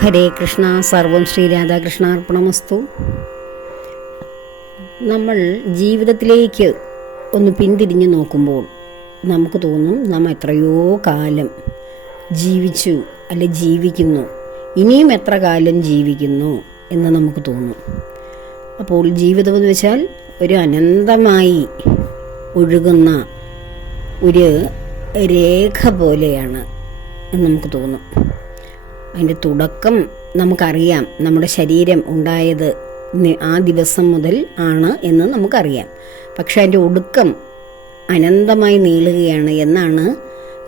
ഹരേ കൃഷ്ണ സർവം ശ്രീ രാധാകൃഷ്ണാർപ്പണമസ്തു. നമ്മൾ ജീവിതത്തിലേക്ക് ഒന്ന് പിന്തിരിഞ്ഞു നോക്കുമ്പോൾ നമുക്ക് തോന്നും നാം എത്രയോ കാലം ജീവിച്ചു അല്ലെ ജീവിക്കുന്നു. ഇനിയും എത്ര കാലം ജീവിക്കുന്നു എന്ന് നമുക്ക് തോന്നും. അപ്പോൾ ജീവിതം എന്ന് വെച്ചാൽ ഒരു അനന്തമായി ഒഴുകുന്ന ഒരു രേഖ പോലെയാണ് എന്ന് നമുക്ക് തോന്നും. അതിന്റെ തുടക്കം നമുക്കറിയാം. നമ്മുടെ ശരീരം ഉണ്ടായത് ആ ദിവസം മുതൽ ആണ് എന്ന് നമുക്കറിയാം. പക്ഷെ അതിന്റെ ഒടുക്കം അനന്തമായി നീളുകയാണ് എന്നാണ്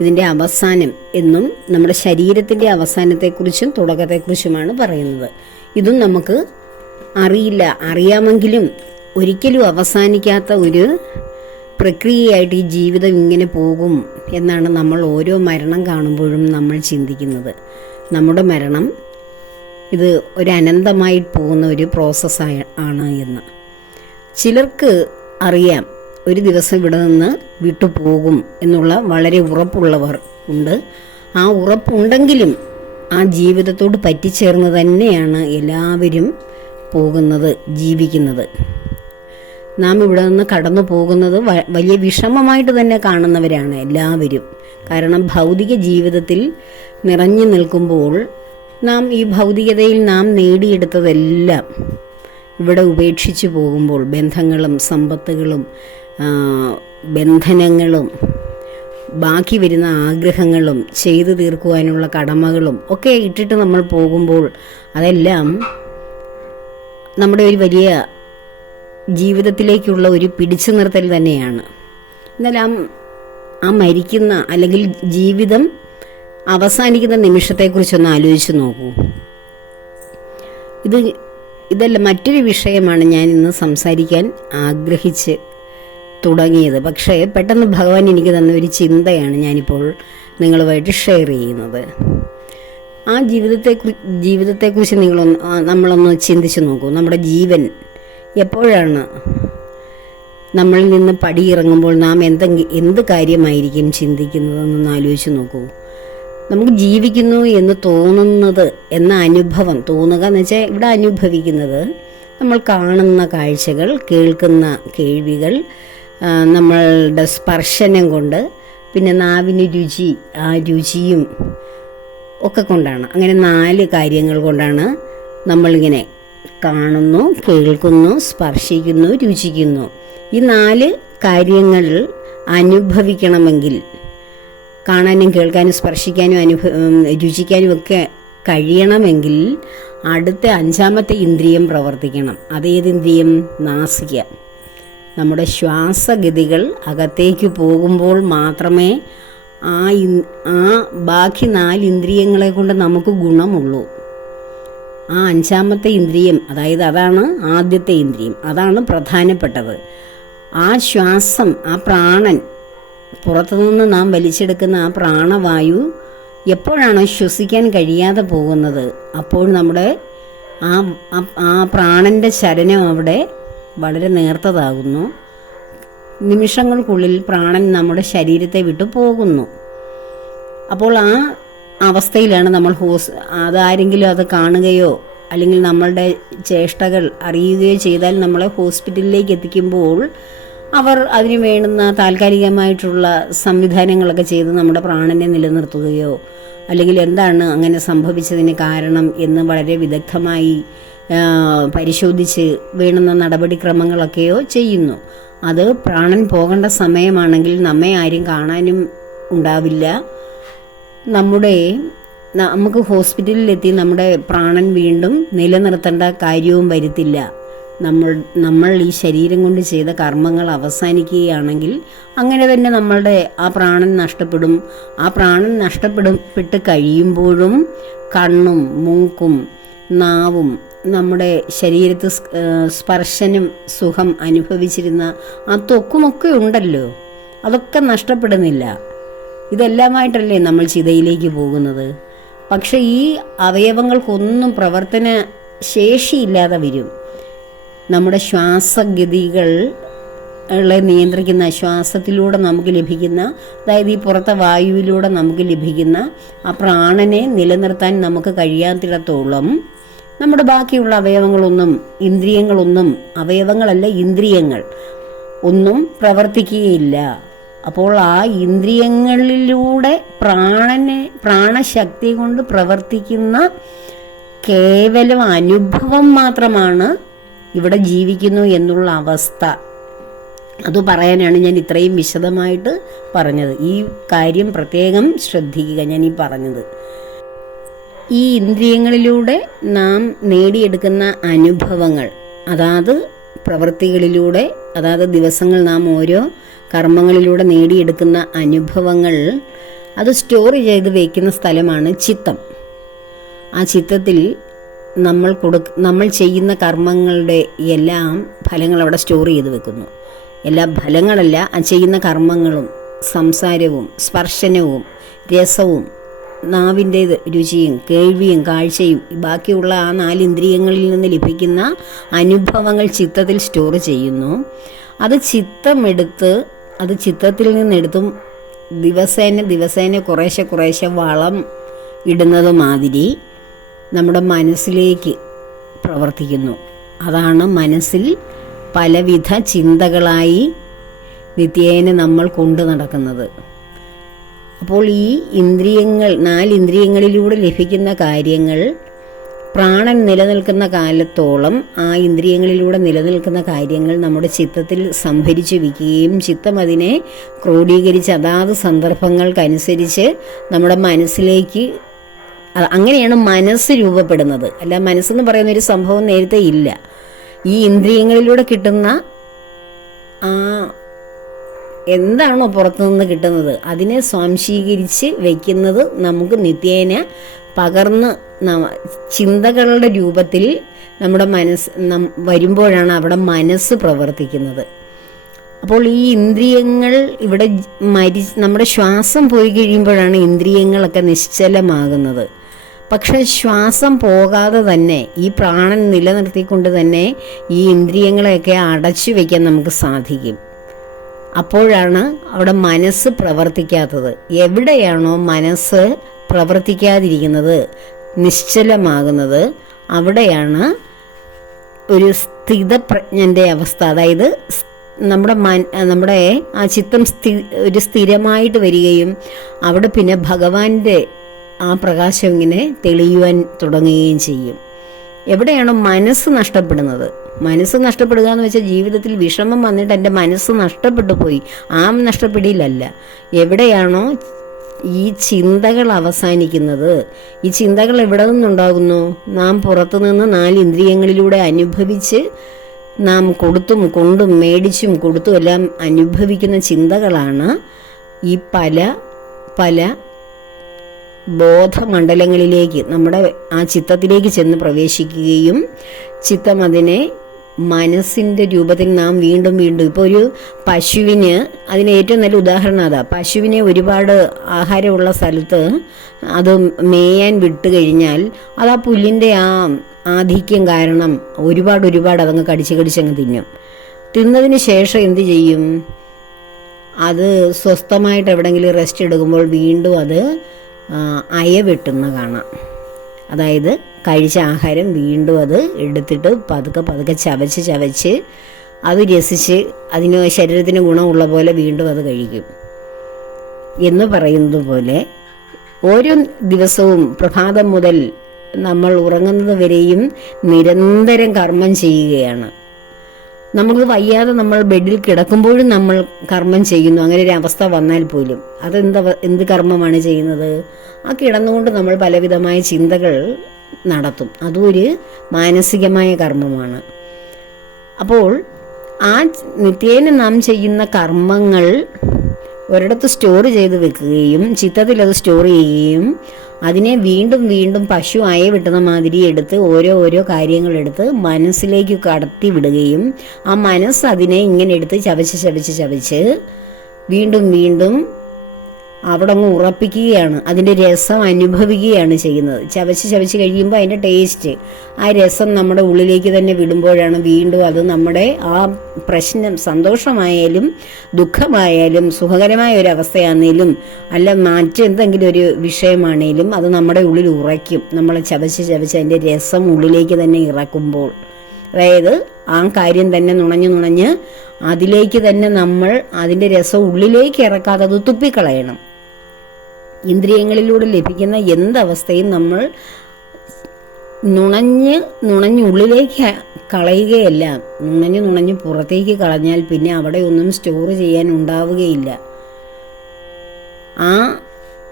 ഇതിന്റെ അവസാനം എന്നും നമ്മുടെ ശരീരത്തിന്റെ അവസാനത്തെക്കുറിച്ചും തുടക്കത്തെക്കുറിച്ചുമാണ് പറയുന്നത്. ഇതും നമുക്ക് അറിയില്ല. അറിയാമെങ്കിലും ഒരിക്കലും അവസാനിക്കാത്ത ഒരു പ്രക്രിയയായിട്ട് ഈ ജീവിതം ഇങ്ങനെ പോകും എന്നാണ് നമ്മൾ ഓരോ മരണം കാണുമ്പോഴും നമ്മൾ ചിന്തിക്കുന്നത്. നമ്മുടെ മരണം ഇത് ഒരു അനന്തമായി പോകുന്ന ഒരു പ്രോസസ്സായ ആണ് എന്ന്. ചിലർക്ക് അറിയാം ഒരു ദിവസം ഇവിടെ നിന്ന് വിട്ടുപോകും എന്നുള്ള വളരെ ഉറപ്പുള്ളവർ ഉണ്ട്. ആ ഉറപ്പുണ്ടെങ്കിലും ആ ജീവിതത്തോട് പറ്റിച്ചേർന്ന് തന്നെയാണ് എല്ലാവരും പോകുന്നത് ജീവിക്കുന്നത്. നാം ഇവിടെ നിന്ന് കടന്നു പോകുന്നത് വലിയ വിഷമമായിട്ട് തന്നെ കാണുന്നവരാണ് എല്ലാവരും. കാരണം ഭൗതിക ജീവിതത്തിൽ നിറഞ്ഞു നിൽക്കുമ്പോൾ നാം ഈ ഭൗതികതയിൽ നാം നേടിയെടുത്തതെല്ലാം ഇവിടെ ഉപേക്ഷിച്ചു പോകുമ്പോൾ ബന്ധങ്ങളും സമ്പത്തുകളും ബന്ധനങ്ങളും ബാക്കി വരുന്ന ആഗ്രഹങ്ങളും ചെയ്തു തീർക്കുവാനുള്ള കടമകളും ഒക്കെ ഇട്ടിട്ട് നമ്മൾ പോകുമ്പോൾ അതെല്ലാം നമ്മുടെ ഒരു വലിയ ജീവിതത്തിലേക്കുള്ള ഒരു പിടിച്ചു നിർത്തൽ തന്നെയാണ്. എന്നാൽ ആ ആ മരിക്കുന്ന അല്ലെങ്കിൽ ജീവിതം അവസാനിക്കുന്ന നിമിഷത്തെക്കുറിച്ചൊന്ന് ആലോചിച്ച് നോക്കൂ. ഇത് ഇതല്ല മറ്റൊരു വിഷയമാണ് ഞാൻ ഇന്ന് സംസാരിക്കാൻ ആഗ്രഹിച്ച് തുടങ്ങിയത്. പക്ഷേ പെട്ടെന്ന് ഭഗവാൻ എനിക്ക് തന്ന ഒരു ചിന്തയാണ് ഞാനിപ്പോൾ നിങ്ങളുമായിട്ട് ഷെയർ ചെയ്യുന്നത്. ആ ജീവിതത്തെ ജീവിതത്തെക്കുറിച്ച് നിങ്ങളൊന്ന് നമ്മളൊന്ന് ചിന്തിച്ച് നോക്കൂ. നമ്മുടെ ജീവൻ എപ്പോഴാണ് നമ്മളിൽ നിന്ന് പടിയിറങ്ങുമ്പോൾ നാം എന്തെങ്കിലും എന്ത് കാര്യമായിരിക്കും ചിന്തിക്കുന്നതെന്നൊന്ന് ആലോചിച്ച് നോക്കൂ. നമുക്ക് ജീവിക്കുന്നു എന്ന് തോന്നുന്നത് എന്ന അനുഭവം തോന്നുക എന്ന് വെച്ചാൽ ഇവിടെ അനുഭവിക്കുന്നത് നമ്മൾ കാണുന്ന കാഴ്ചകൾ കേൾക്കുന്ന കേൾവികൾ നമ്മളുടെ സ്പർശനം കൊണ്ട് പിന്നെ നാവിന് രുചി ആ രുചിയും ഒക്കെ കൊണ്ടാണ്. അങ്ങനെ നാല് കാര്യങ്ങൾ കൊണ്ടാണ് നമ്മളിങ്ങനെ കാണുന്നു കേൾക്കുന്നു സ്പർശിക്കുന്നു രുചിക്കുന്നു. ഈ നാല് കാര്യങ്ങൾ അനുഭവിക്കണമെങ്കിൽ കാണാനും കേൾക്കാനും സ്പർശിക്കാനും അനുഭ രുചിക്കാനും ഒക്കെ കഴിയണമെങ്കിൽ അടുത്ത അഞ്ചാമത്തെ ഇന്ദ്രിയം പ്രവർത്തിക്കണം. അതേത് ഇന്ദ്രിയം? നാസിക. നമ്മുടെ ശ്വാസഗതികൾ അകത്തേക്ക് പോകുമ്പോൾ മാത്രമേ ആ ആ ബാക്കി നാല് ഇന്ദ്രിയങ്ങളെ കൊണ്ട് നമുക്ക് ഗുണമുള്ളൂ. ആ അഞ്ചാമത്തെ ഇന്ദ്രിയം അതായത് അതാണ് ആദ്യത്തെ ഇന്ദ്രിയം അതാണ് പ്രധാനപ്പെട്ടത്. ആ ശ്വാസം ആ പ്രാണൻ പുറത്തുനിന്ന് നാം വലിച്ചെടുക്കുന്ന ആ പ്രാണവായു എപ്പോഴാണോ ശ്വസിക്കാൻ കഴിയാതെ പോകുന്നത് അപ്പോൾ നമ്മുടെ ആ ആ- പ്രാണന്റെ ചലനം അവിടെ വളരെ നേർത്തതാകുന്നു. നിമിഷങ്ങൾക്കുള്ളിൽ പ്രാണൻ നമ്മുടെ ശരീരത്തെ വിട്ടു പോകുന്നു. അപ്പോൾ ആ അവസ്ഥയിലാണ് നമ്മൾ ഹോസ് അതാരെങ്കിലും അത് കാണുകയോ അല്ലെങ്കിൽ നമ്മളുടെ ചേഷ്ടകൾ അറിയുകയോ ചെയ്താൽ നമ്മളെ ഹോസ്പിറ്റലിലേക്ക് എത്തിക്കുമ്പോൾ അവർ അതിന് വേണ്ടുന്ന താൽക്കാലികമായിട്ടുള്ള സംവിധാനങ്ങളൊക്കെ ചെയ്ത് നമ്മുടെ പ്രാണനെ നിലനിർത്തുകയോ അല്ലെങ്കിൽ എന്താണ് അങ്ങനെ സംഭവിച്ചതിന് കാരണം എന്ന് വളരെ വിദഗ്ധമായി പരിശോധിച്ച് വേണ്ടുന്ന നടപടിക്രമങ്ങളൊക്കെയോ ചെയ്യുന്നു. അത് പ്രാണൻ പോകേണ്ട സമയമാണെങ്കിൽ നമ്മെ ആരും കാണാനും ഉണ്ടാവില്ല. നമ്മുടെ നമുക്ക് ഹോസ്പിറ്റലിലെത്തി നമ്മുടെ പ്രാണൻ വീണ്ടും നിലനിർത്തേണ്ട കാര്യവും വരുത്തില്ല. നമ്മൾ നമ്മൾ ഈ ശരീരം കൊണ്ട് ചെയ്ത കർമ്മങ്ങൾ അവസാനിക്കുകയാണെങ്കിൽ അങ്ങനെ തന്നെ നമ്മളുടെ ആ പ്രാണൻ നഷ്ടപ്പെടും. ആ പ്രാണൻ നഷ്ടപ്പെടും പെട്ട് കഴിയുമ്പോഴും കണ്ണും മൂക്കും നാവും നമ്മുടെ ശരീരത്ത് സ്പർശനം സുഖം അനുഭവിച്ചിരുന്ന ആ തൊക്കുമൊക്കെ ഉണ്ടല്ലോ. അതൊക്കെ നഷ്ടപ്പെടുന്നില്ല. ഇതെല്ലാമായിട്ടല്ലേ നമ്മൾ ചിതയിലേക്ക് പോകുന്നത്. പക്ഷെ ഈ അവയവങ്ങൾക്കൊന്നും പ്രവർത്തന ശേഷിയില്ലാതെ വരും. നമ്മുടെ ശ്വാസഗതികൾ നിയന്ത്രിക്കുന്ന ശ്വാസത്തിലൂടെ നമുക്ക് ലഭിക്കുന്ന അതായത് ഈ പുറത്തെ വായുവിലൂടെ നമുക്ക് ലഭിക്കുന്ന ആ പ്രാണനെ നിലനിർത്താൻ നമുക്ക് കഴിയാത്തിടത്തോളം നമ്മുടെ ബാക്കിയുള്ള അവയവങ്ങളൊന്നും ഇന്ദ്രിയങ്ങളൊന്നും അവയവങ്ങളല്ല ഇന്ദ്രിയങ്ങൾ ഒന്നും പ്രവർത്തിക്കുകയില്ല. അപ്പോൾ ആ ഇന്ദ്രിയങ്ങളിലൂടെ പ്രാണനെ പ്രാണശക്തി കൊണ്ട് പ്രവർത്തിക്കുന്ന കേവലം അനുഭവം മാത്രമാണ് ഇവിടെ ജീവിക്കുന്നു എന്നുള്ള അവസ്ഥ. അത് പറയാനാണ് ഞാൻ ഇത്രയും വിശദമായിട്ട് പറഞ്ഞത്. ഈ കാര്യം പ്രത്യേകം ശ്രദ്ധിക്കുക ഞാൻ ഈ പറഞ്ഞത്. ഈ ഇന്ദ്രിയങ്ങളിലൂടെ നാം നേടിയെടുക്കുന്ന അനുഭവങ്ങൾ അതാത് പ്രവൃത്തികളിലൂടെ അതായത് ദിവസങ്ങൾ നാം ഓരോ കർമ്മങ്ങളിലൂടെ നേടിയെടുക്കുന്ന അനുഭവങ്ങൾ അത് സ്റ്റോർ ചെയ്ത് വയ്ക്കുന്ന സ്ഥലമാണ് ചിത്തം. ആ ചിത്തത്തിൽ നമ്മൾ കൊടുക്ക നമ്മൾ ചെയ്യുന്ന കർമ്മങ്ങളുടെ എല്ലാം ഫലങ്ങൾ അവിടെ സ്റ്റോർ ചെയ്ത് വെക്കുന്നു. എല്ലാ ഫലങ്ങളല്ല ആ ചെയ്യുന്ന കർമ്മങ്ങളും സംസാരവും സ്പർശനവും രസവും നാവിന്റെ രുചിയും കേൾവിയും കാഴ്ചയും ബാക്കിയുള്ള ആ നാല് ഇന്ദ്രിയങ്ങളിൽ നിന്ന് ലഭിക്കുന്ന അനുഭവങ്ങൾ ചിത്തത്തിൽ സ്റ്റോർ ചെയ്യുന്നു. അത് ചിത്തമെടുത്ത് അത് ചിത്തത്തിൽ നിന്നെടുത്തും ദിവസേന ദിവസേന കുറേശ്ശെ കുറേശ്ശെ വളം ഇടുന്നത് മാതിരി നമ്മുടെ മനസ്സിലേക്ക് പ്രവർത്തിക്കുന്നു. അതാണ് മനസ്സിൽ പലവിധ ചിന്തകളായി നിത്യേന നമ്മൾ കൊണ്ടു നടക്കുന്നത്. അപ്പോൾ ഈ ഇന്ദ്രിയങ്ങൾ നാല് ഇന്ദ്രിയങ്ങളിലൂടെ ലഭിക്കുന്ന കാര്യങ്ങൾ പ്രാണൻ നിലനിൽക്കുന്ന കാലത്തോളം ആ ഇന്ദ്രിയങ്ങളിലൂടെ നിലനിൽക്കുന്ന കാര്യങ്ങൾ നമ്മുടെ ചിത്തത്തിൽ സംഭരിച്ചു വയ്ക്കുകയും ചിത്തം അതിനെ ക്രോഡീകരിച്ച് അതാത് സന്ദർഭങ്ങൾക്കനുസരിച്ച് നമ്മുടെ മനസ്സിലേക്ക് അങ്ങനെയാണ് മനസ്സ് രൂപപ്പെടുന്നത്. അല്ല മനസ്സെന്ന് പറയുന്ന ഒരു സംഭവം നേരത്തെ ഇല്ല. ഈ ഇന്ദ്രിയങ്ങളിലൂടെ കിട്ടുന്ന ആ എന്താണോ പുറത്തുനിന്ന് കിട്ടുന്നത് അതിനെ സ്വാംശീകരിച്ച് വയ്ക്കുന്നത് നമുക്ക് നിത്യേന പകർന്ന് ചിന്തകളുടെ രൂപത്തിൽ നമ്മുടെ മനസ്സ് വരുമ്പോഴാണ് അവിടെ മനസ്സ് പ്രവർത്തിക്കുന്നത്. അപ്പോൾ ഈ ഇന്ദ്രിയങ്ങൾ ഇവിടെ മരി നമ്മുടെ ശ്വാസം പോയി കഴിയുമ്പോഴാണ് ഇന്ദ്രിയങ്ങളൊക്കെ നിശ്ചലമാകുന്നത്. പക്ഷെ ശ്വാസം പോകാതെ തന്നെ ഈ പ്രാണൻ നിലനിർത്തിക്കൊണ്ട് തന്നെ ഈ ഇന്ദ്രിയങ്ങളെയൊക്കെ അടച്ചു വയ്ക്കാൻ നമുക്ക് സാധിക്കും. അപ്പോഴാണ് അവിടെ മനസ്സ് പ്രവർത്തിക്കാത്തത്. എവിടെയാണോ മനസ്സ് പ്രവർത്തിക്കാതിരിക്കുന്നത് നിശ്ചലമാകുന്നത് അവിടെയാണ് ഒരു സ്ഥിതപ്രജ്ഞന്റെ അവസ്ഥ. അതായത് നമ്മുടെ മൻ നമ്മുടെ ആ ചിത്തം സ്ഥി ഒരു സ്ഥിരമായിട്ട് വരികയും അവിടെ പിന്നെ ഭഗവാന്റെ ആ പ്രകാശം ഇങ്ങനെ തെളിയുവാൻ തുടങ്ങുകയും ചെയ്യും. എവിടെയാണോ മനസ്സ് നഷ്ടപ്പെടുന്നത് മനസ്സ് നഷ്ടപ്പെടുക എന്ന് വെച്ചാൽ ജീവിതത്തിൽ വിഷമം വന്നിട്ട് എന്റെ മനസ്സ് നഷ്ടപ്പെട്ടു പോയി. ആം നഷ്ടപ്പെടിയിലല്ല. എവിടെയാണോ ഈ ചിന്തകൾ അവസാനിക്കുന്നത്. ഈ ചിന്തകൾ എവിടെ നിന്നുണ്ടാകുന്നു? നാം പുറത്തുനിന്ന് നാല് ഇന്ദ്രിയങ്ങളിലൂടെ അനുഭവിച്ച് നാം കൊടുത്തും കൊണ്ടും മേടിച്ചും കൊടുത്തും എല്ലാം അനുഭവിക്കുന്ന ചിന്തകളാണ് ഈ പല പല ബോധമണ്ഡലങ്ങളിലേക്ക് നമ്മുടെ ആ ചിത്തത്തിലേക്ക് ചെന്ന് പ്രവേശിക്കുകയും ചിത്തം അതിനെ മനസ്സിന്റെ രൂപത്തിൽ നാം വീണ്ടും വീണ്ടും ഇപ്പോൾ ഒരു പശുവിന് അതിന് ഏറ്റവും നല്ല ഉദാഹരണം അതാ. പശുവിനെ ഒരുപാട് ആഹാരമുള്ള സ്ഥലത്ത് അത് മേയാൻ വിട്ട് കഴിഞ്ഞാൽ അത് ആ പുല്ലിന്റെ ആ ആധിക്യം കാരണം ഒരുപാട് ഒരുപാട് അതങ്ങ് കടിച്ച് കടിച്ചങ്ങ് തിന്നും. തിന്നതിന് ശേഷം എന്ത് ചെയ്യും? അത് സ്വസ്ഥമായിട്ട് എവിടെയെങ്കിലും റെസ്റ്റ് എടുക്കുമ്പോൾ വീണ്ടും അത് അയ വെട്ടുന്ന കാണാം. അതായത് കഴിച്ച ആഹാരം വീണ്ടും അത് എടുത്തിട്ട് പതുക്കെ പതുക്കെ ചവച്ച് ചവച്ച് അത് രസിച്ച് അതിന് ശരീരത്തിന് ഗുണമുള്ള പോലെ വീണ്ടും അത് കഴിക്കും. എന്ന് പറയുന്നത് പോലെ ഓരോ ദിവസവും പ്രഭാതം മുതൽ നമ്മൾ ഉറങ്ങുന്നത് വരെയും നിരന്തരം കർമ്മം ചെയ്യുകയാണ്. നമുക്ക് വയ്യാതെ നമ്മൾ ബെഡിൽ കിടക്കുമ്പോഴും നമ്മൾ കർമ്മം ചെയ്യുന്നു. അങ്ങനെ ഒരു അവസ്ഥ വന്നാൽ പോലും. അതെന്താ എന്ത് കർമ്മമാണ് ചെയ്യുന്നത്? ആ കിടന്നുകൊണ്ട് നമ്മൾ പലവിധമായ ചിന്തകൾ നടത്തും. അതും ഒരു മാനസികമായ കർമ്മമാണ്. അപ്പോൾ ആ നിത്യേന നാം ചെയ്യുന്ന കർമ്മങ്ങൾ ഒരിടത്ത് സ്റ്റോർ ചെയ്ത് വെക്കുകയും ചിത്തത്തിൽ അത് സ്റ്റോർ ചെയ്യുകയും അതിനെ വീണ്ടും വീണ്ടും പശു അയ വിട്ടുന്ന മാതിരി എടുത്ത് ഓരോ ഓരോ കാര്യങ്ങളെടുത്ത് മനസ്സിലേക്ക് കടത്തി വിടുകയും ആ മനസ്സ് അതിനെ ഇങ്ങനെ എടുത്ത് ചവച്ച് ചവച്ച് ചവച്ച് വീണ്ടും വീണ്ടും അവിടെ അങ്ങ് ഉറപ്പിക്കുകയാണ്. അതിന്റെ രസം അനുഭവിക്കുകയാണ് ചെയ്യുന്നത്. ചവച്ച് ചവച്ച് കഴിയുമ്പോൾ അതിന്റെ ടേസ്റ്റ് ആ രസം നമ്മുടെ ഉള്ളിലേക്ക് തന്നെ വിടുമ്പോഴാണ് വീണ്ടും അത് നമ്മുടെ ആ പ്രശ്നം സന്തോഷമായാലും ദുഃഖമായാലും സുഖകരമായ ഒരു അവസ്ഥയാണെങ്കിലും അല്ല മറ്റെന്തെങ്കിലും ഒരു വിഷയമാണേലും അത് നമ്മുടെ ഉള്ളിൽ ഉറയ്ക്കും. നമ്മൾ ചവച്ച് ചവച്ച് അതിന്റെ രസം ഉള്ളിലേക്ക് തന്നെ ഇറക്കുമ്പോൾ. അതായത് ആ കാര്യം തന്നെ നുണഞ്ഞു നുണഞ്ഞ് അതിലേക്ക് തന്നെ നമ്മൾ അതിന്റെ രസം ഉള്ളിലേക്ക് ഇറക്കാതെ അത് തുപ്പിക്കളയണം. ഇന്ദ്രിയങ്ങളിലൂടെ ലഭിക്കുന്ന എന്തവസ്ഥയും നമ്മൾ നുണഞ്ഞ് നുണഞ്ഞ് ഉള്ളിലേക്ക് കളയുകയല്ല. നുണഞ്ഞ് നുണഞ്ഞ് പുറത്തേക്ക് കളഞ്ഞാൽ പിന്നെ അവിടെ ഒന്നും സ്റ്റോർ ചെയ്യാൻ ഉണ്ടാവുകയില്ല. ആ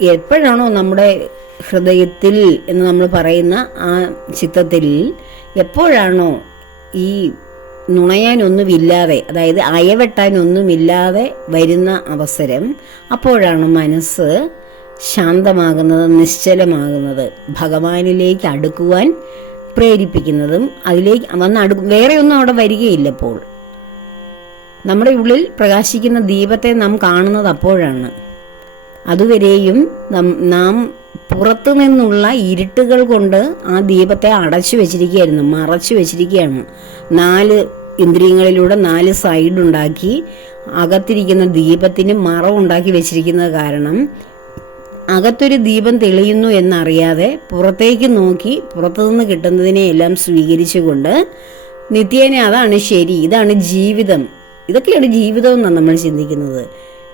എപ്പോഴാണോ നമ്മുടെ ഹൃദയത്തിൽ എന്ന് നമ്മൾ പറയുന്ന ആ ചിത്തത്തിൽ എപ്പോഴാണോ ഈ നുണയാനൊന്നുമില്ലാതെ അതായത് അയവെട്ടാനൊന്നുമില്ലാതെ വരുന്ന അവസരം അപ്പോഴാണ് മനസ്സ് ശാന്തമാകുന്നത് നിശ്ചലമാകുന്നത് ഭഗവാനിലേക്ക് അടുക്കുവാൻ പ്രേരിപ്പിക്കുന്നതും അതിലേക്ക് വന്ന് അടു വേറെ ഒന്നും അവിടെ വരികയില്ല അപ്പോൾ നമ്മുടെ ഉള്ളിൽ പ്രകാശിക്കുന്ന ദീപത്തെ നാം കാണുന്നത് അപ്പോഴാണ്. അതുവരെയും നം- പുറത്തു നിന്നുള്ള ഇരുട്ടുകൾ കൊണ്ട് ആ ദീപത്തെ അടച്ചു വെച്ചിരിക്കുകയായിരുന്നു മറച്ചു വെച്ചിരിക്കുകയാണ്. നാല് ഇന്ദ്രിയങ്ങളിലൂടെ നാല് സൈഡ് ഉണ്ടാക്കി അകത്തിരിക്കുന്ന ദീപത്തിന് മറവുണ്ടാക്കി വെച്ചിരിക്കുന്നത് കാരണം അകത്തൊരു ദീപം തെളിയുന്നു എന്നറിയാതെ പുറത്തേക്ക് നോക്കി പുറത്തുനിന്ന് കിട്ടുന്നതിനെയെല്ലാം സ്വീകരിച്ചുകൊണ്ട് നിത്യേന അതാണ് ശരി ഇതാണ് ജീവിതം. ഇതൊക്കെയാണ് ജീവിതം എന്നാണ് നമ്മൾ ചിന്തിക്കുന്നത്.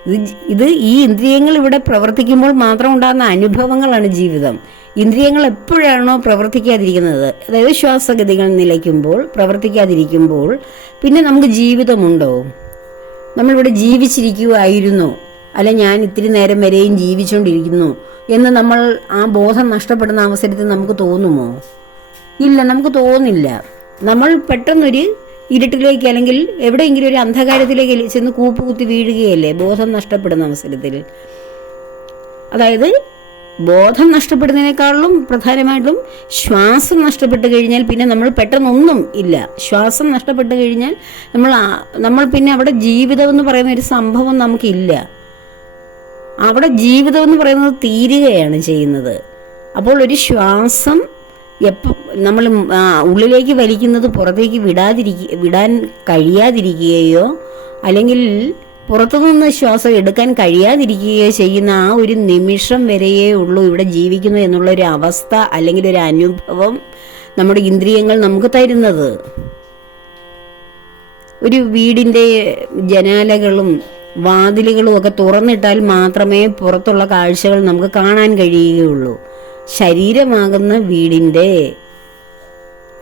ഇത് ഇത് ഈ ഇന്ദ്രിയങ്ങൾ ഇവിടെ പ്രവർത്തിക്കുമ്പോൾ മാത്രം ഉണ്ടാകുന്ന അനുഭവങ്ങളാണ് ജീവിതം. ഇന്ദ്രിയങ്ങൾ എപ്പോഴാണോ പ്രവർത്തിക്കാതിരിക്കുന്നത് അതായത് ശ്വാസഗതികൾ നിലയ്ക്കുമ്പോൾ പ്രവർത്തിക്കാതിരിക്കുമ്പോൾ പിന്നെ നമുക്ക് ജീവിതമുണ്ടോ? നമ്മളിവിടെ ജീവിച്ചിരിക്കുമായിരുന്നോ അല്ല ഞാൻ ഇത്തിരി നേരം വരെയും ജീവിച്ചുകൊണ്ടിരിക്കുന്നു എന്ന് നമ്മൾ ആ ബോധം നഷ്ടപ്പെടുന്ന അവസരത്തിൽ നമുക്ക് തോന്നുമോ? ഇല്ല നമുക്ക് തോന്നില്ല നമ്മൾ പെട്ടെന്നൊരു ഇരുട്ടിലേക്ക് അല്ലെങ്കിൽ എവിടെയെങ്കിലും ഒരു അന്ധകാരത്തിലേക്ക് ചെന്ന് കൂപ്പുകുത്തി വീഴുകയല്ലേ ബോധം നഷ്ടപ്പെടുന്ന അവസരത്തിൽ? അതായത് ബോധം നഷ്ടപ്പെടുന്നതിനേക്കാളും പ്രധാനമായിട്ടും ശ്വാസം നഷ്ടപ്പെട്ട് കഴിഞ്ഞാൽ പിന്നെ നമ്മൾ പെട്ടെന്നൊന്നും ഇല്ല. ശ്വാസം നഷ്ടപ്പെട്ട് കഴിഞ്ഞാൽ നമ്മൾ നമ്മൾ പിന്നെ അവിടെ ജീവിതം എന്ന് പറയുന്ന ഒരു സംഭവം നമുക്കില്ല. അവിടെ ജീവിതം എന്ന് പറയുന്നത് തീരുകയാണ് ചെയ്യുന്നത്. അപ്പോൾ ഒരു ശ്വാസം എപ്പം നമ്മൾ ഉള്ളിലേക്ക് വലിക്കുന്നത് പുറത്തേക്ക് വിടാതിരിക്ക വിടാൻ കഴിയാതിരിക്കുകയോ അല്ലെങ്കിൽ പുറത്തുനിന്ന് ശ്വാസം എടുക്കാൻ കഴിയാതിരിക്കുകയോ ചെയ്യുന്ന ആ ഒരു നിമിഷം വരെയേ ഉള്ളൂ ഇവിടെ ജീവിക്കുന്നു എന്നുള്ള ഒരു അവസ്ഥ അല്ലെങ്കിൽ ഒരു അനുഭവം നമ്മുടെ ഇന്ദ്രിയങ്ങൾ നമുക്ക് തരുന്നത്. ഒരു വീടിന്റെ ജനാലകളും വാതിലുകളും ഒക്കെ തുറന്നിട്ടാൽ മാത്രമേ പുറത്തുള്ള കാഴ്ചകൾ നമുക്ക് കാണാൻ കഴിയുകയുള്ളൂ. ശരീരമാകുന്ന വീടിന്റെ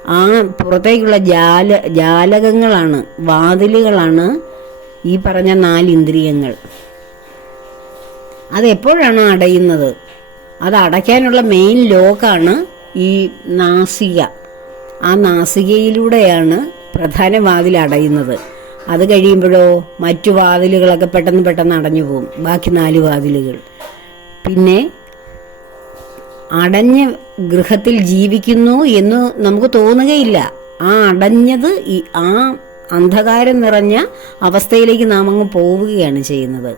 ആ പുറത്തേക്കുള്ള ജാല ജാലകങ്ങളാണ് വാതിലുകളാണ് ഈ പറഞ്ഞ നാല് ഇന്ദ്രിയങ്ങൾ അതെപ്പോഴാണ് അടയുന്നത്? അത് അടയ്ക്കാനുള്ള മെയിൻ ലോക്കാണ് ഈ നാസിക. ആ നാസികയിലൂടെയാണ് പ്രധാന വാതിൽ അടയുന്നത്. അത് കഴിയുമ്പോഴോ മറ്റു വാതിലുകളൊക്കെ പെട്ടെന്ന് പെട്ടെന്ന് അടഞ്ഞു പോകും ബാക്കി നാല് വാതിലുകൾ. പിന്നെ അടഞ്ഞ ഗൃഹത്തിൽ ജീവിക്കുന്നു എന്ന് നമുക്ക് തോന്നുകയില്ല. ആ അടഞ്ഞത് ഈ ആ അന്ധകാരം നിറഞ്ഞ അവസ്ഥയിലേക്ക് നാം അങ്ങ് പോവുകയാണ് ചെയ്യുന്നത്.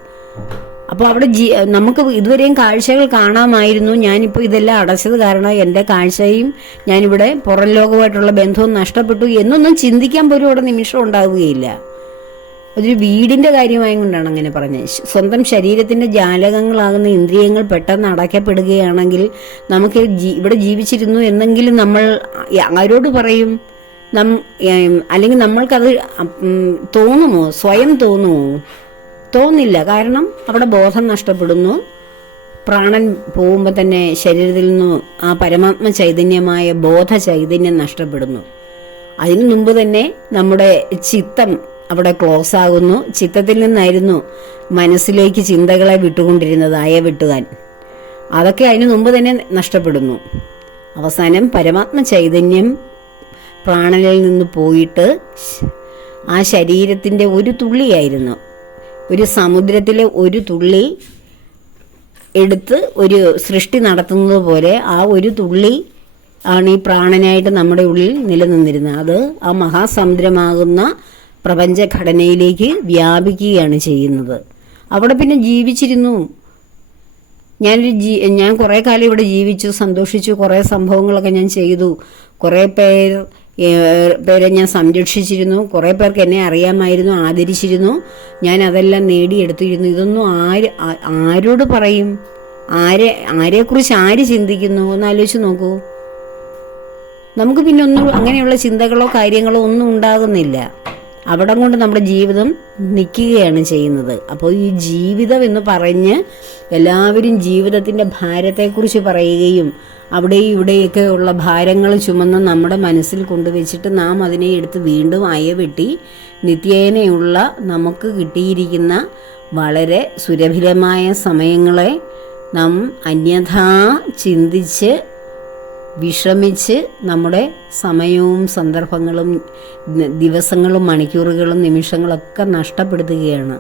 അപ്പോൾ അവിടെ ജീ നമുക്ക് ഇതുവരെയും കാഴ്ചകൾ കാണാമായിരുന്നു. ഞാനിപ്പോൾ ഇതെല്ലാം അടച്ചത് കാരണം എന്റെ കാഴ്ചയും ഞാനിവിടെ പുറം ലോകമായിട്ടുള്ള ബന്ധവും നഷ്ടപ്പെട്ടു എന്നൊന്നും ചിന്തിക്കാൻ പോലും അവിടെ നിമിഷം ഉണ്ടാവുകയില്ല. അതൊരു വീടിന്റെ കാര്യമായും കൊണ്ടാണ് അങ്ങനെ പറഞ്ഞത്. സ്വന്തം ശരീരത്തിന്റെ ജാലകങ്ങളാകുന്ന ഇന്ദ്രിയങ്ങൾ പെട്ടെന്ന് അടയ്ക്കപ്പെടുകയാണെങ്കിൽ നമുക്ക് ഇവിടെ ജീവിച്ചിരുന്നു എന്നെങ്കിലും നമ്മൾ ആരോട് പറയും? നം അല്ലെങ്കിൽ നമ്മൾക്കത് തോന്നുമോ? സ്വയം തോന്നുമോ? തോന്നില്ല. കാരണം അവിടെ ബോധം നഷ്ടപ്പെടുന്നു. പ്രാണൻ പോകുമ്പോൾ തന്നെ ശരീരത്തിൽ നിന്നും ആ പരമാത്മ ചൈതന്യമായ ബോധ ചൈതന്യം നഷ്ടപ്പെടുന്നു. അതിനു മുമ്പ് തന്നെ നമ്മുടെ ചിത്തം അവിടെ ക്ലോസ് ആകുന്നു. ചിത്തത്തിൽ നിന്നായിരുന്നു മനസ്സിലേക്ക് ചിന്തകളെ വിട്ടുകൊണ്ടിരുന്നത് അയ വിട്ടുകാൻ. അതൊക്കെ അതിനു മുമ്പ് തന്നെ നഷ്ടപ്പെടുന്നു. അവസാനം പരമാത്മ ചൈതന്യം പ്രാണനിൽ നിന്ന് പോയിട്ട് ആ ശരീരത്തിന്റെ ഒരു തുള്ളിയായിരുന്നു. ഒരു സമുദ്രത്തിലെ ഒരു തുള്ളി എടുത്ത് ഒരു സൃഷ്ടി നടത്തുന്നത് പോലെ ആ ഒരു തുള്ളി ആണ് ഈ പ്രാണനായിട്ട് നമ്മുടെ ഉള്ളിൽ നിലനിന്നിരുന്നത്. അത് ആ മഹാസമുദ്രമാകുന്ന പ്രപഞ്ചഘടനയിലേക്ക് വ്യാപിക്കുകയാണ് ചെയ്യുന്നത്. അവിടെ പിന്നെ ജീവിച്ചിരുന്നു. ഞാനൊരു ജീ ഞാൻ കുറേ കാലം ഇവിടെ ജീവിച്ചു സന്തോഷിച്ചു കുറേ സംഭവങ്ങളൊക്കെ ഞാൻ ചെയ്തു. കുറേ പേർ പേരെ ഞാൻ സംരക്ഷിച്ചിരുന്നു. കുറേ പേർക്ക് എന്നെ അറിയാമായിരുന്നു ആദരിച്ചിരുന്നു. ഞാൻ അതെല്ലാം നേടിയെടുത്തിരുന്നു. ഇതൊന്നും ആര് ആരോട് പറയും? ആരെ ആരെക്കുറിച്ച് ആര് ചിന്തിക്കുന്നു? ഒന്ന് ആലോചിച്ച് നോക്കൂ. നമുക്ക് പിന്നെ ഒന്നും അങ്ങനെയുള്ള ചിന്തകളോ കാര്യങ്ങളോ ഒന്നും ഉണ്ടാകുന്നില്ല. അവിടം കൊണ്ട് നമ്മുടെ ജീവിതം നിൽക്കുകയാണ് ചെയ്യുന്നത്. അപ്പോൾ ഈ ജീവിതം എന്ന് പറഞ്ഞ് എല്ലാവരും ജീവിതത്തിന്റെ ഭാരത്തെക്കുറിച്ച് പറയുകയും അവിടെയും ഇവിടെയൊക്കെ ഉള്ള ഭാരങ്ങൾ ചുമന്ന് നമ്മുടെ മനസ്സിൽ കൊണ്ടുവച്ചിട്ട് നാം അതിനെ എടുത്ത് വീണ്ടും അയവെട്ടി നിത്യേനയുള്ള നമുക്ക് കിട്ടിയിരിക്കുന്ന വളരെ സുരഭിലമായ സമയങ്ങളെ നാം അന്യഥാ ചിന്തിച്ച് വിഷമിച്ച് നമ്മുടെ സമയവും സന്ദർഭങ്ങളും ദിവസങ്ങളും മണിക്കൂറുകളും നിമിഷങ്ങളൊക്കെ നഷ്ടപ്പെടുത്തുകയാണ്.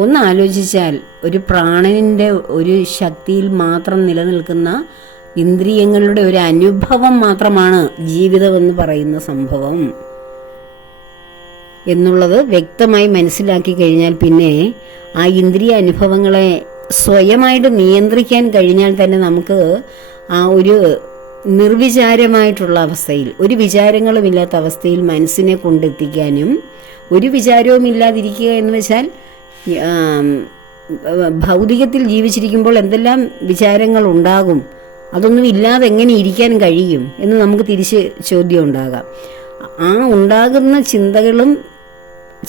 ഒന്ന് ആലോചിച്ചാൽ ഒരു പ്രാണനിന്റെ ഒരു ശക്തിയിൽ മാത്രം നിലനിൽക്കുന്ന ഇന്ദ്രിയങ്ങളുടെ ഒരു അനുഭവം മാത്രമാണ് ജീവിതമെന്ന് പറയുന്ന സംഭവം. എന്നുള്ളത് വ്യക്തമായി മനസ്സിലാക്കി കഴിഞ്ഞാൽ പിന്നെ ആ ഇന്ദ്രിയ അനുഭവങ്ങളെ സ്വയമായിട്ട് നിയന്ത്രിക്കാൻ കഴിഞ്ഞാൽ തന്നെ നമുക്ക് ആ ഒരു നിർവിചാരമായിട്ടുള്ള അവസ്ഥയിൽ ഒരു വിചാരങ്ങളും ഇല്ലാത്ത അവസ്ഥയിൽ മനസ്സിനെ കൊണ്ടെത്തിക്കാനും ഒരു വിചാരവും ഇല്ലാതിരിക്കുക എന്ന് വെച്ചാൽ ഭൗതികത്തിൽ ജീവിച്ചിരിക്കുമ്പോൾ എന്തെല്ലാം വിചാരങ്ങൾ ഉണ്ടാകും അതൊന്നും ഇല്ലാതെ എങ്ങനെ ഇരിക്കാൻ കഴിയും എന്ന് നമുക്ക് തിരിച്ച് ചോദ്യം ഉണ്ടാകാം ആ ഉണ്ടാകുന്ന ചിന്തകളും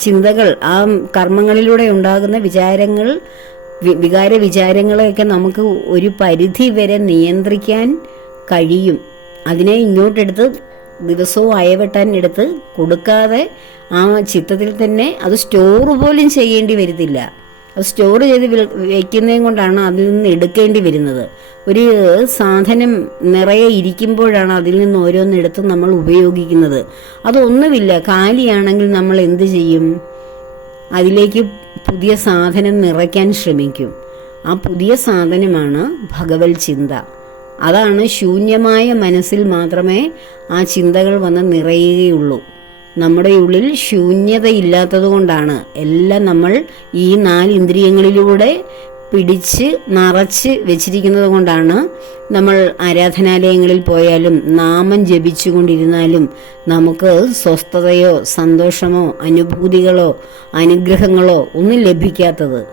ചിന്തകൾ ആ കർമ്മങ്ങളിലൂടെ ഉണ്ടാകുന്ന വിചാരങ്ങൾ വികാര വിചാരങ്ങളെയൊക്കെ നമുക്ക് ഒരു പരിധി വരെ നിയന്ത്രിക്കാൻ കഴിയും. അതിനെ ഇങ്ങോട്ടെടുത്ത് ദിവസവും അയവെട്ടാൻ എടുത്ത് കൊടുക്കാതെ ആ ചിത്രത്തിൽ തന്നെ അത് സ്റ്റോർ പോലും ചെയ്യേണ്ടി വരുന്നില്ല അത് സ്റ്റോർ ചെയ്ത് വെക്കുന്നതും കൊണ്ടാണ് അതിൽ നിന്ന് എടുക്കേണ്ടി വരുന്നത്. ഒരു സാധനം നിറയെ ഇരിക്കുമ്പോഴാണ് അതിൽ നിന്ന് ഓരോന്നെടുത്ത് നമ്മൾ ഉപയോഗിക്കുന്നത്. അതൊന്നുമില്ല. കാലിയാണെങ്കിൽ നമ്മൾ എന്ത് ചെയ്യും? അതിലേക്ക് പുതിയ സാധനം നിറയ്ക്കാൻ ശ്രമിക്കും. ആ പുതിയ സാധനമാണ് ഭഗവത് ചിന്ത അതാണ് ശൂന്യമായ മനസ്സിൽ മാത്രമേ ആ ചിന്തകൾ വന്ന് നിറയുകയുള്ളൂ. നമ്മുടെ ഉള്ളിൽ ശൂന്യതയില്ലാത്തത് കൊണ്ടാണ് എല്ലാം നമ്മൾ ഈ നാല് ഇന്ദ്രിയങ്ങളിലൂടെ പിടിച്ച് നിറച്ച് വെച്ചിരിക്കുന്നത് കൊണ്ടാണ് നമ്മൾ ആരാധനാലയങ്ങളിൽ പോയാലും നാമം ജപിച്ചുകൊണ്ടിരുന്നാലും നമുക്ക് സ്വസ്ഥതയോ സന്തോഷമോ അനുഭൂതികളോ അനുഗ്രഹങ്ങളോ ഒന്നും ലഭിക്കാത്തത്.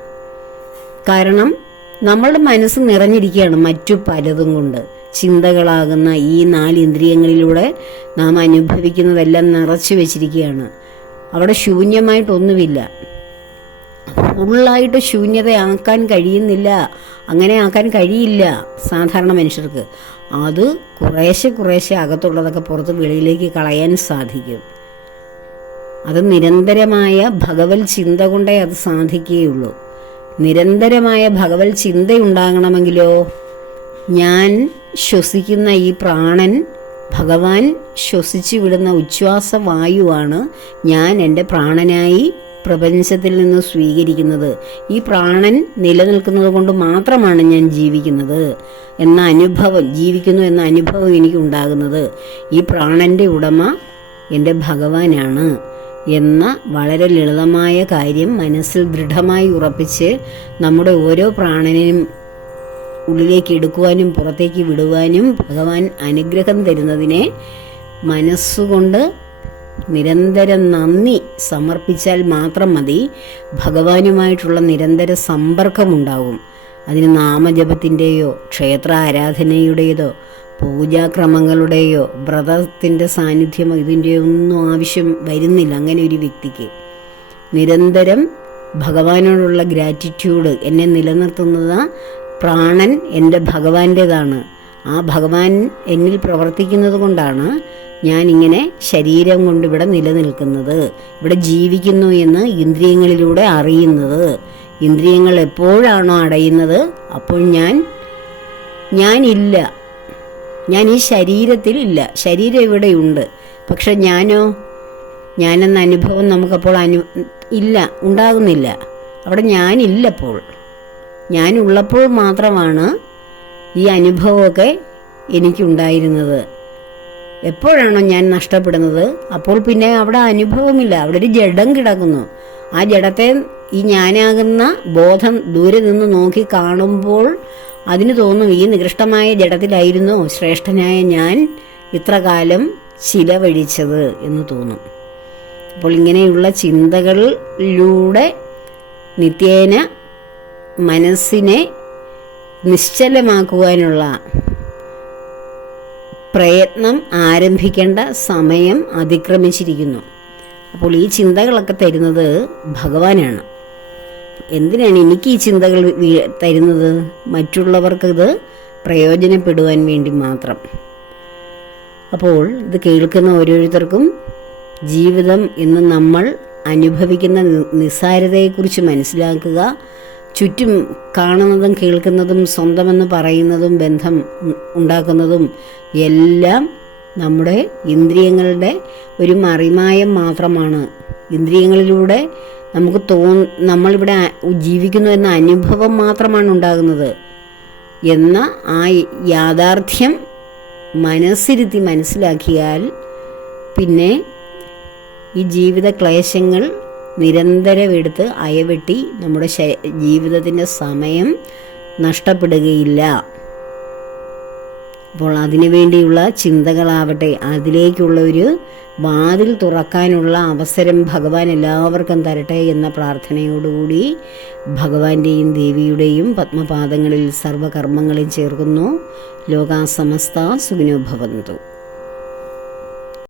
കാരണം നമ്മളുടെ മനസ്സ് നിറഞ്ഞിരിക്കുകയാണ് മറ്റു പലതും കൊണ്ട്. ചിന്തകളാകുന്ന ഈ നാല് ഇന്ദ്രിയങ്ങളിലൂടെ നാം അനുഭവിക്കുന്നതെല്ലാം നിറച്ചു വെച്ചിരിക്കുകയാണ്. അവിടെ ശൂന്യമായിട്ടൊന്നുമില്ല. ഫുള്ളായിട്ട് ശൂന്യതയാക്കാൻ കഴിയുന്നില്ല. അങ്ങനെ ആക്കാൻ കഴിയില്ല സാധാരണ മനുഷ്യർക്ക്. അത് കുറേശ്ശെ കുറേശ്ശെ അകത്തുള്ളതൊക്കെ പുറത്ത് വെളിയിലേക്ക് കളയാൻ സാധിക്കും. അത് നിരന്തരമായ ഭഗവത് ചിന്ത കൊണ്ടേ അത് സാധിക്കുകയുള്ളൂ. നിരന്തരമായ ഭഗവത് ചിന്തയുണ്ടാകണമെങ്കിലോ? ഞാൻ ശ്വസിക്കുന്ന ഈ പ്രാണൻ ഭഗവാൻ ശ്വസിച്ചു വിടുന്ന ഉച്ഛ്വാസ വായുവാണ് ഞാൻ എന്റെ പ്രാണനായി പ്രപഞ്ചത്തിൽ നിന്ന് സ്വീകരിക്കുന്നത്. ഈ പ്രാണൻ നിലനിൽക്കുന്നത് കൊണ്ട് മാത്രമാണ് ഞാൻ ജീവിക്കുന്നത്. എന്ന അനുഭവം ജീവിക്കുന്നു എന്ന അനുഭവം എനിക്ക് ഉണ്ടാകുന്നത് ഈ പ്രാണന്റെ ഉടമ എന്റെ ഭഗവാനാണ്. എന്ന വളരെ ലളിതമായ കാര്യം മനസ്സിൽ ദൃഢമായി ഉറപ്പിച്ച് നമ്മുടെ ഓരോ പ്രാണനെയും ഉള്ളിലേക്ക് എടുക്കുവാനും പുറത്തേക്ക് വിടുവാനും ഭഗവാൻ അനുഗ്രഹം തരുന്നതിനെ മനസ്സുകൊണ്ട് നിരന്തരം നന്ദി സമർപ്പിച്ചാൽ മാത്രം മതി. ഭഗവാനുമായിട്ടുള്ള നിരന്തര സമ്പർക്കമുണ്ടാകും അതിന് നാമജപത്തിന്റെയോ ക്ഷേത്ര ആരാധനയുടേതോ പൂജാക്രമങ്ങളുടെയോ വ്രതത്തിന്റെ സാന്നിധ്യമോ ഇതിന്റെ ഒന്നും ആവശ്യം വരുന്നില്ല. അങ്ങനെ ഒരു വ്യക്തിക്ക് നിരന്തരം ഭഗവാനോടുള്ള ഗ്രാറ്റിറ്റ്യൂഡ് എന്നെ നിലനിർത്തുന്നത് പ്രാണൻ എന്റെ ഭഗവാന്റേതാണ്. ആ ഭഗവാൻ എന്നിൽ പ്രവർത്തിക്കുന്നത് കൊണ്ടാണ് ഞാനിങ്ങനെ ശരീരം കൊണ്ട് ഇവിടെ നിലനിൽക്കുന്നത്. ഇവിടെ ജീവിക്കുന്നു എന്ന് ഇന്ദ്രിയങ്ങളിലൂടെ അറിയുന്നത്. ഇന്ദ്രിയങ്ങൾ എപ്പോഴാണോ അടയുന്നത് അപ്പോൾ ഞാൻ ഞാനില്ല. ഞാൻ ഈ ശരീരത്തിലില്ല ശരീരം ഇവിടെയുണ്ട് പക്ഷെ ഞാനോ? ഞാനെന്ന അനുഭവം നമുക്കപ്പോൾ അനു ഇല്ല ഉണ്ടാകുന്നില്ല. അവിടെ ഞാനില്ലപ്പോൾ. ഞാനുള്ളപ്പോൾ മാത്രമാണ് ഈ അനുഭവമൊക്കെ എനിക്കുണ്ടായിരുന്നത്. എപ്പോഴാണോ ഞാൻ നഷ്ടപ്പെടുന്നത്? അപ്പോൾ പിന്നെ അവിടെ അനുഭവമില്ല. അവിടെ ഒരു ജഡം കിടക്കുന്നു. ആ ജഡത്തെ ഈ ഞാനാകുന്ന ബോധം ദൂരെ നിന്ന് നോക്കി കാണുമ്പോൾ അതിന് തോന്നും ഈ നികൃഷ്ടമായ ജഡത്തിലായിരുന്നു ശ്രേഷ്ഠനായ ഞാൻ ഇത്രകാലം ചിലവഴിച്ചത് എന്ന് തോന്നും. അപ്പോൾ ഇങ്ങനെയുള്ള ചിന്തകളിലൂടെ നിത്യേന മനസ്സിനെ നിശ്ചലമാക്കുവാനുള്ള പ്രയത്നം ആരംഭിക്കേണ്ട സമയം അതിക്രമിച്ചിരിക്കുന്നു. അപ്പോൾ ഈ ചിന്തകളൊക്കെ തരുന്നത് ഭഗവാനാണ്. എന്തിനാണ് എനിക്ക് ഈ ചിന്തകൾ തരുന്നത്? മറ്റുള്ളവർക്കിത് പ്രയോജനപ്പെടുവാൻ വേണ്ടി മാത്രം. അപ്പോൾ ഇത് കേൾക്കുന്ന ഓരോരുത്തർക്കും ജീവിതം എന്ന് നമ്മൾ അനുഭവിക്കുന്ന നിസ്സാരതയെക്കുറിച്ച് മനസ്സിലാക്കുക. ചുറ്റും കാണുന്നതും കേൾക്കുന്നതും സ്വന്തമെന്ന് പറയുന്നതും ബന്ധം ഉണ്ടാക്കുന്നതും എല്ലാം നമ്മുടെ ഇന്ദ്രിയങ്ങളുടെ ഒരു മറിമായം മാത്രമാണ്. ഇന്ദ്രിയങ്ങളിലൂടെ നമുക്ക് തോ നമ്മളിവിടെ ജീവിക്കുന്നു എന്ന അനുഭവം മാത്രമാണ് ഉണ്ടാകുന്നത്. എന്ന ആ യാഥാർത്ഥ്യം മനസ്സിരുത്തി മനസ്സിലാക്കിയാൽ പിന്നെ ഈ ജീവിത ക്ലേശങ്ങൾ നിരന്തരം എടുത്ത് അയവെട്ടി നമ്മുടെ ജീവിതത്തിന്റെ സമയം നഷ്ടപ്പെടുകയില്ല. അപ്പോൾ അതിനു വേണ്ടിയുള്ള ചിന്തകളാവട്ടെ അതിലേക്കുള്ള ഒരു വാതിൽ തുറക്കാനുള്ള അവസരം ഭഗവാൻ എല്ലാവർക്കും തരട്ടെ എന്ന പ്രാർത്ഥനയോടുകൂടി ഭഗവാന്റെയും ദേവിയുടെയും പത്മപാദങ്ങളിൽ സർവകർമ്മങ്ങളും ചേർക്കുന്നു. ലോകാസമസ്ത സുഖിനോ ഭവന്തു.